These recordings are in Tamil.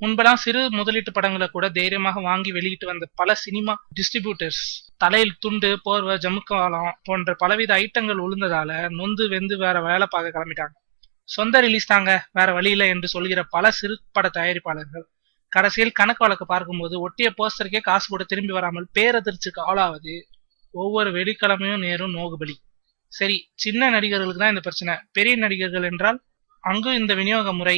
முன்பெல்லாம் சிறு முதலீட்டு படங்களை கூட தைரியமாக வாங்கி வெளியிட்டு வந்த பல சினிமா டிஸ்ட்ரிபியூட்டர்ஸ் தலையில் துண்டு, போர்வை, ஜமுக்காலம் போன்ற பலவித ஐட்டங்கள் உளுந்ததால நொந்து வெந்து வேற வேலை பார்க்க கிளம்பிட்டாங்க. சொந்த ரிலீஸ் தாங்க, வேற வழி இல்லை என்று சொல்கிற பல சிறு பட தயாரிப்பாளர்கள் கடைசியில் கணக்கு வழக்கு பார்க்கும்போது ஒட்டிய போஸ்டருக்கே காசு போட்டு திரும்பி வராமல் பேரதிர்ச்சிக்கு ஆளாவது ஒவ்வொரு வெள்ளிக்கிழமையும் நேரும் நோகுபலி. சரி, சின்ன நடிகர்களுக்கு தான் இந்த பிரச்சனை. பெரிய நடிகர்கள் என்றால் அங்கும் இந்த விநியோக முறை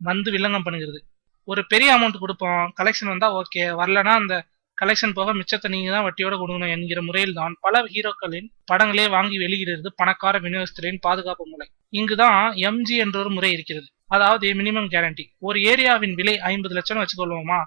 வந்து வில்லங்கம் பண்ணுகிறது. ஒரு பெரிய அமௌண்ட் கொடுப்போம், கலெக்ஷன் வந்தா ஓகே, வரலனா அந்த கலெக்ஷன் போக மிச்சத்தை நீங்க தான் வட்டியோட கொடுக்கணும் என்கிற முறையில் தான் பல ஹீரோக்களின் படங்களே வாங்கி வெளியிடுறது பணக்கார விநியோகஸ்தரின் பாதுகாப்பு முறை. இங்குதான் எம்ஜி என்ற ஒரு முறை இருக்கிறது. அதாவது மினிமம் கேரண்டி. ஒரு ஏரியாவின் விலை 50 லட்சம் வச்சுக்கொள்வோமா,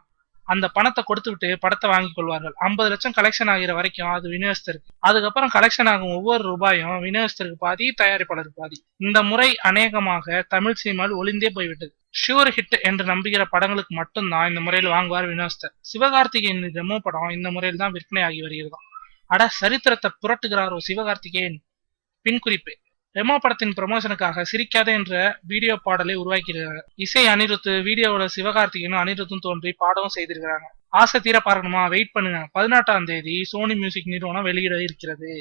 அந்த பணத்தை கொடுத்து விட்டு படத்தை வாங்கி கொள்வார்கள். 50 லட்சம் கலெக்ஷன் ஆகிற வரைக்கும் அது விநியோகஸ்தருக்கு. அதுக்கப்புறம் கலெக்ஷன் ஆகும் ஒவ்வொரு ரூபாயும் விநியோகஸ்தருக்கு பாதி, தயாரிப்பாளருக்கு பாதி. இந்த முறை அநேகமாக தமிழ் சினிமாவில் ஒளிந்தே போய்விட்டது. ஷூர் ஹிட் என்று நம்புகிற படங்களுக்கு மட்டும்தான் இந்த முறையில் வாங்குவார் விநியோகஸ்தர். சிவகார்த்திகேயன் ரெமோ படம் இந்த முறையில் தான் விற்பனை ஆகி வருகிறது. அட, சரித்திரத்தை புரட்டுகிறாரோ சிவகார்த்திகேயன். பின் குறிப்பு: ரெமோ படத்தின் ப்ரமோஷனுக்காக சிரிக்காத என்ற வீடியோ பாடலை உருவாக்கிறார். இசை அனிருத், வீடியோவோட சிவகார்த்திகேயனும் அனிருத்தும் தோன்றி பாடவும் செய்திருக்கிறாங்க. ஆசை தீர பார்க்கணுமா? வெயிட் பண்ணுங்க. 18ஆம் தேதி சோனி மியூசிக் நிறுவனம் வெளியிட இருக்கிறது.